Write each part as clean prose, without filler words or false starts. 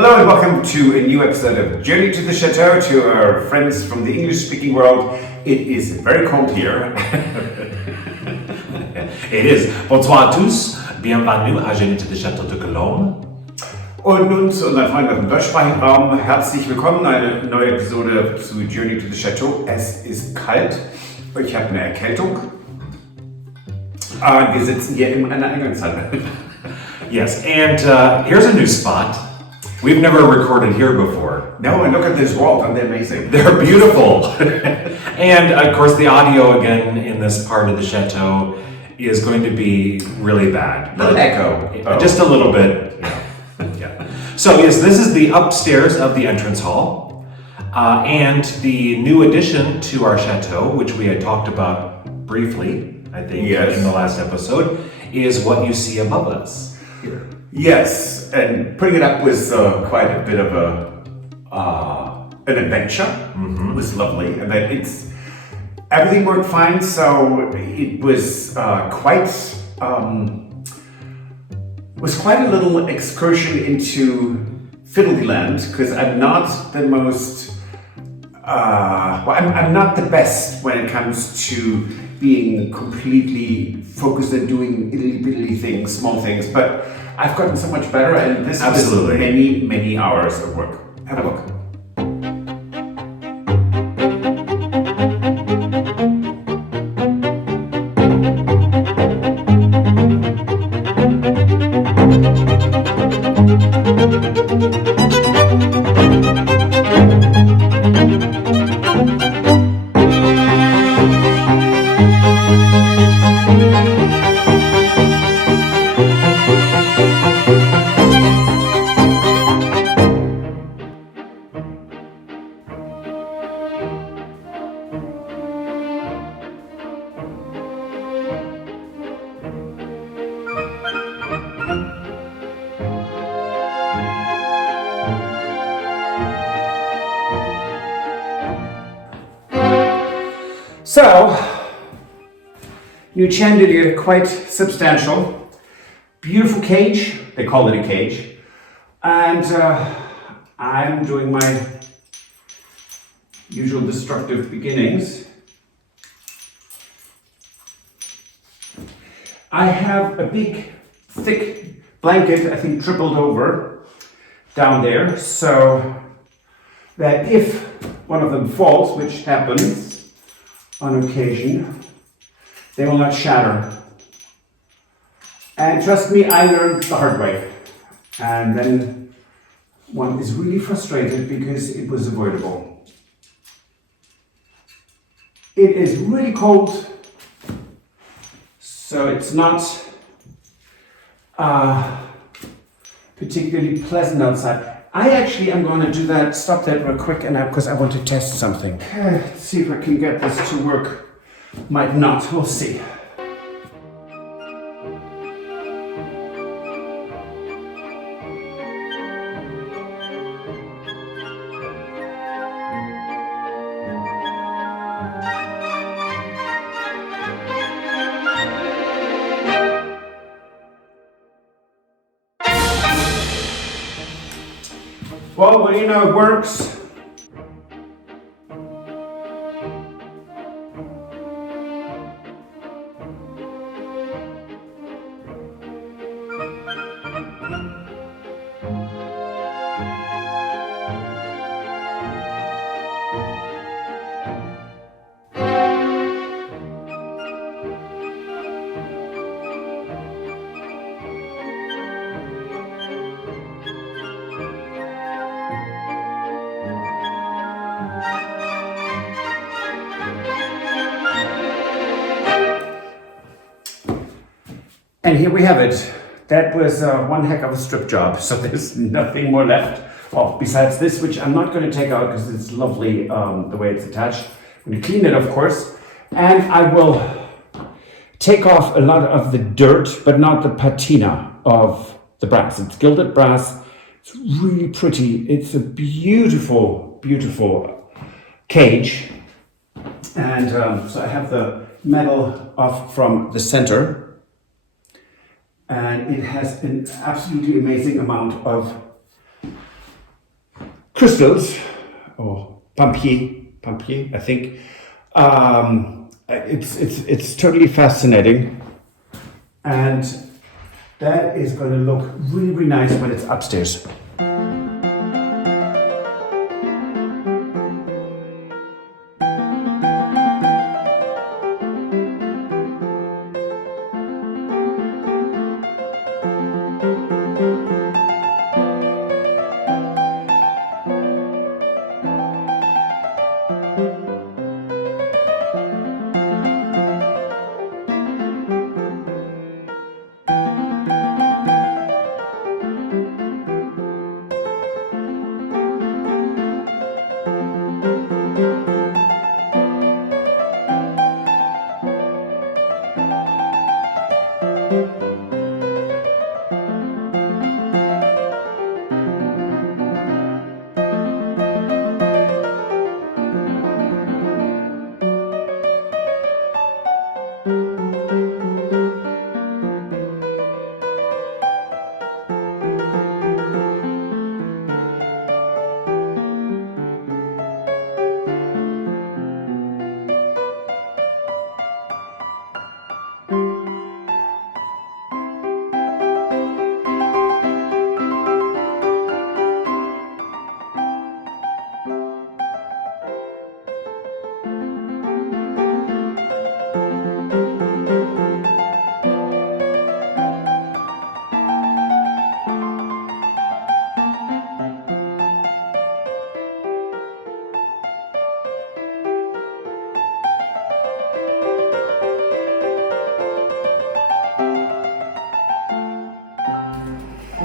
Hello and welcome to a new episode of Journey to the Chateau. To our friends from the English-speaking world, it is very cold here. It is. Bonsoir à tous. Bienvenue à Journey to the Chateau de Cologne. Und nun zu unseren Freunden aus dem deutschsprachigen Raum. Herzlich willkommen, eine neue Episode zu Journey to the Chateau. Es ist kalt. Ich habe eine Erkältung. Wir sitzen hier in einer Eingangshalle. Yes, and here's a new spot. We've never recorded here before. No, and look at this wall, aren't they amazing? They're beautiful. And of course the audio again in this part of the chateau is going to be really bad. Little echo. Just a little bit. Yeah. So yes, this is the upstairs of the entrance hall. And the new addition to our chateau, which we had talked about briefly, I think, in the last episode, is what you see above us here. Yes, and putting it up was quite a bit of an adventure. Mm-hmm. It was lovely, and then everything worked fine. So it was quite a little excursion into Fiddleland, because I'm not the most I'm not the best when it comes to being completely focused on doing itty bitty things, small things, but I've gotten so much better, and this was many hours of work. Have a look. So, new chandelier, quite substantial, beautiful cage, they call it a cage, and I'm doing my usual destructive beginnings. I have a big, thick blanket, I think tripled over, down there, so that if one of them falls, which happens on occasion, they will not shatter. And trust me, I learned the hard way. And then one is really frustrated because it was avoidable. It is really cold, so it's not particularly pleasant outside. I actually am going to stop that real quick, and because I want to test something. Let's see if I can get this to work. Might not, we'll see. Well, you know, it works. And here we have it. That was one heck of a strip job, so there's nothing more left. Well, besides this, which I'm not going to take out because it's lovely the way it's attached. I'm going to clean it, of course, and I will take off a lot of the dirt, but not the patina of the brass. It's gilded brass. It's really pretty. It's a beautiful, beautiful cage. And so I have the metal off from the center. And it has an absolutely amazing amount of crystals, or papier, I think. It's totally fascinating, and that is going to look really, really nice when it's upstairs.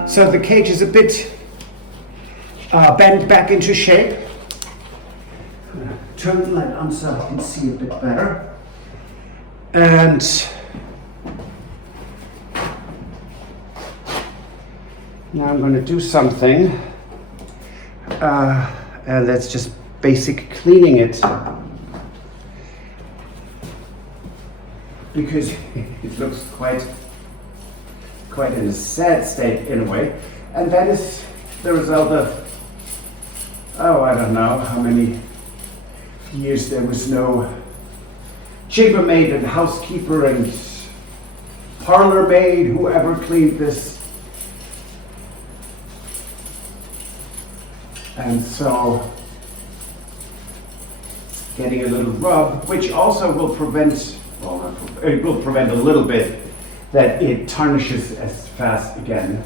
So the cage is a bit bent back into shape. Turn the light on so I can see a bit better. And now I'm going to do something. And that's just basic cleaning it. Because it looks quite in a sad state in a way, and that is the result of, I don't know how many years there was no chambermaid and housekeeper and parlor maid who ever cleaned this, and so getting a little rub, which also will prevent, it will prevent a little bit that it tarnishes as fast again.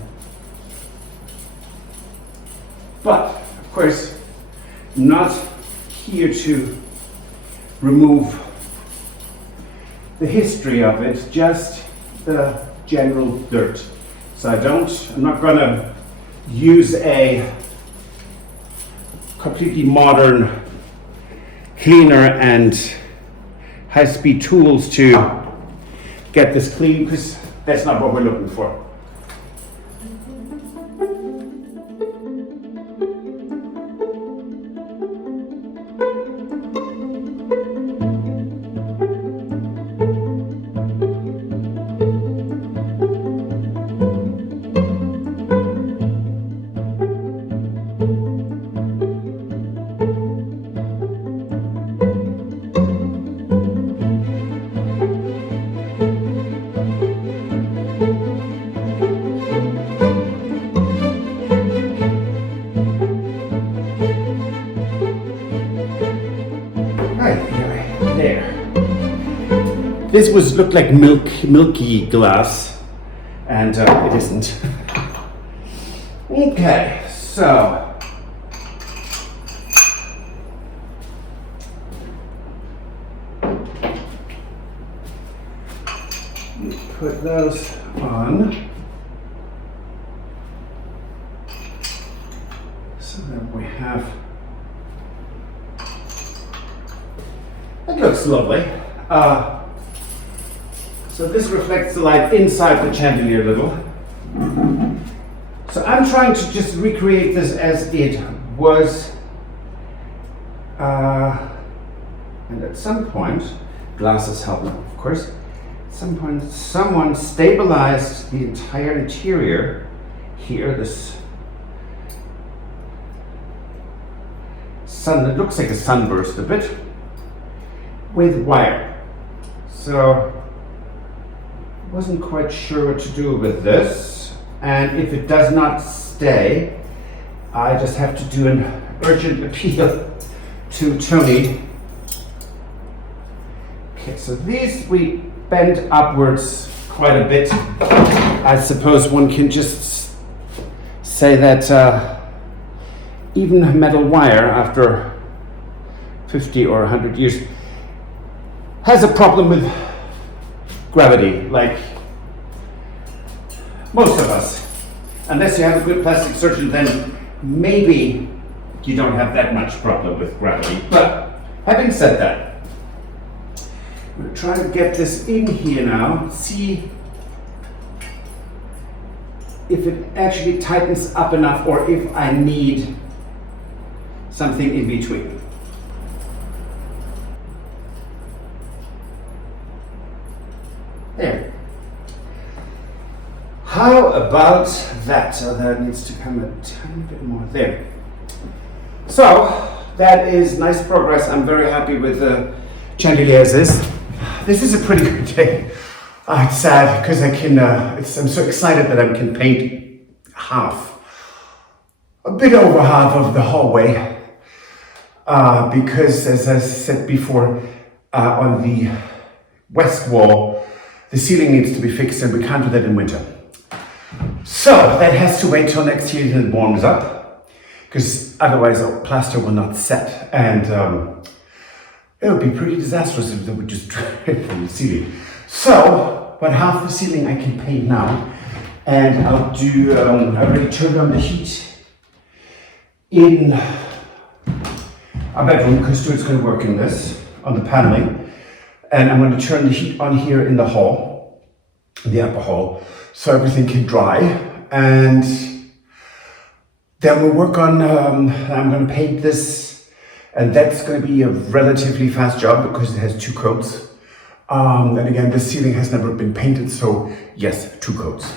But, of course, not here to remove the history of it, just the general dirt. So I'm not gonna use a completely modern cleaner and high-speed tools to get this clean, because that's not what we're looking for. This looked like milky glass, and it isn't. Okay, so put those on so that we have. It looks lovely. So this reflects the light inside the chandelier a little. So I'm trying to just recreate this as it was. And at some point, glasses help, of course. At some point, someone stabilized the entire interior here. This sun, it looks like a sunburst a bit, with wire. So wasn't quite sure what to do with this, and if it does not stay, I just have to do an urgent appeal to Tony. Okay, so these we bend upwards quite a bit. I suppose one can just say that even metal wire after 50 or 100 years has a problem with gravity, like most of us. Unless you have a good plastic surgeon, then maybe you don't have that much problem with gravity. But having said that, I'm going to try to get this in here now, see if it actually tightens up enough or if I need something in between. There. How about that? So that needs to come a tiny bit more there. So that is nice progress. I'm very happy with the Chandelier as is. This is a pretty good day. It's sad because I can. I'm so excited that I can paint a bit over half of the hallway, because as I said before, on the west wall, the ceiling needs to be fixed, and we can't do that in winter. So that has to wait till next year till it warms up, because otherwise our plaster will not set, and it would be pretty disastrous if they would just drip from the ceiling. So, but half the ceiling I can paint now, and I'll do. I already turned on the heat in our bedroom because Stuart's going to work in this on the paneling, and I'm going to turn the heat on here in the hall, in the upper hall, so everything can dry, and then we'll work on. I'm going to paint this, and that's going to be a relatively fast job because it has 2 coats. And again, the ceiling has never been painted, so yes, 2 coats.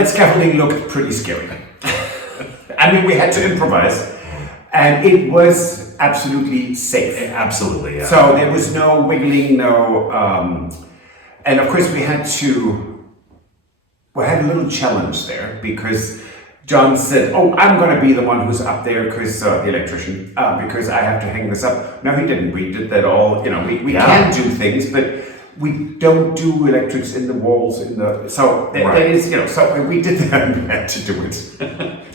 that scaffolding looked pretty scary. I mean, we had to improvise, and it was absolutely safe. Absolutely, yeah. So there was no wiggling, no, and of course we had a little challenge there because John said, "Oh, I'm going to be the one who's up there because the electrician, because I have to hang this up." No, he didn't. We did that all. You know, we can do things, but we don't do electrics in the walls. So that is, you know. So we did that and we had to do it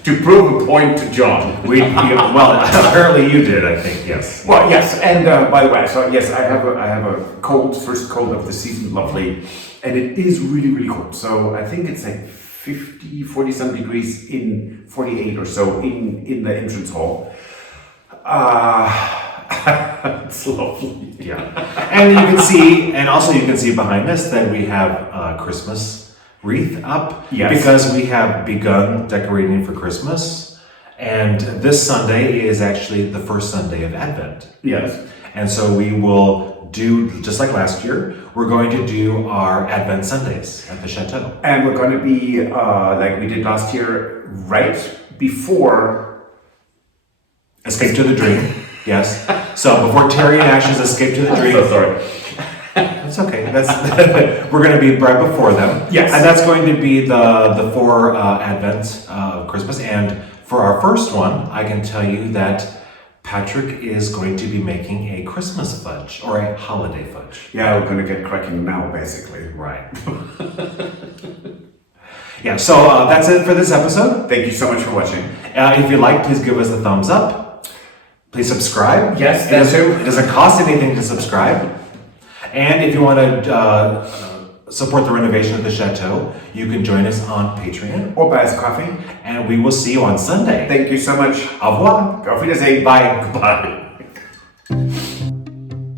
to prove a point to John. Well, apparently you did. I think yes. Well, yes, and by the way, so yes, I have a first cold of the season, lovely, and it is really, really cold. So I think it's like 40 some degrees in 48 or so in the entrance hall. It's lovely. Yeah, and you can see, behind us that we have a Christmas wreath up. Yes. Because we have begun decorating for Christmas, and this Sunday is actually the first Sunday of Advent. Yes. And so we will do, just like last year, we're going to do our Advent Sundays at the Chateau. And we're going to be, like we did last year, right before Escape to the Dream. Yes. So before Terry and Ash's Escape to the Dream. I'm so sorry. That's okay. We're going to be right before them. Yes. And that's going to be the four Advents of Christmas. And for our first one, I can tell you that Patrick is going to be making a Christmas fudge or a holiday fudge. Yeah, we're going to get cracking now, basically. Right. Yeah, so that's it for this episode. Thank you so much for watching. If you like, please give us a thumbs up. Please subscribe. Yes, that too. It doesn't cost anything to subscribe. And if you want to support the renovation of the Chateau, you can join us on Patreon. Or buy us coffee. And we will see you on Sunday. Thank you so much. Au revoir. Auf Wiedersehen. Bye. Goodbye.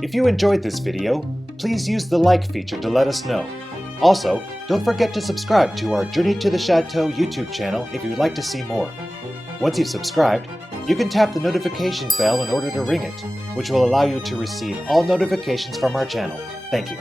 If you enjoyed this video, please use the like feature to let us know. Also, don't forget to subscribe to our Journey to the Chateau YouTube channel if you would like to see more. Once you've subscribed, you can tap the notification bell in order to ring it, which will allow you to receive all notifications from our channel. Thank you.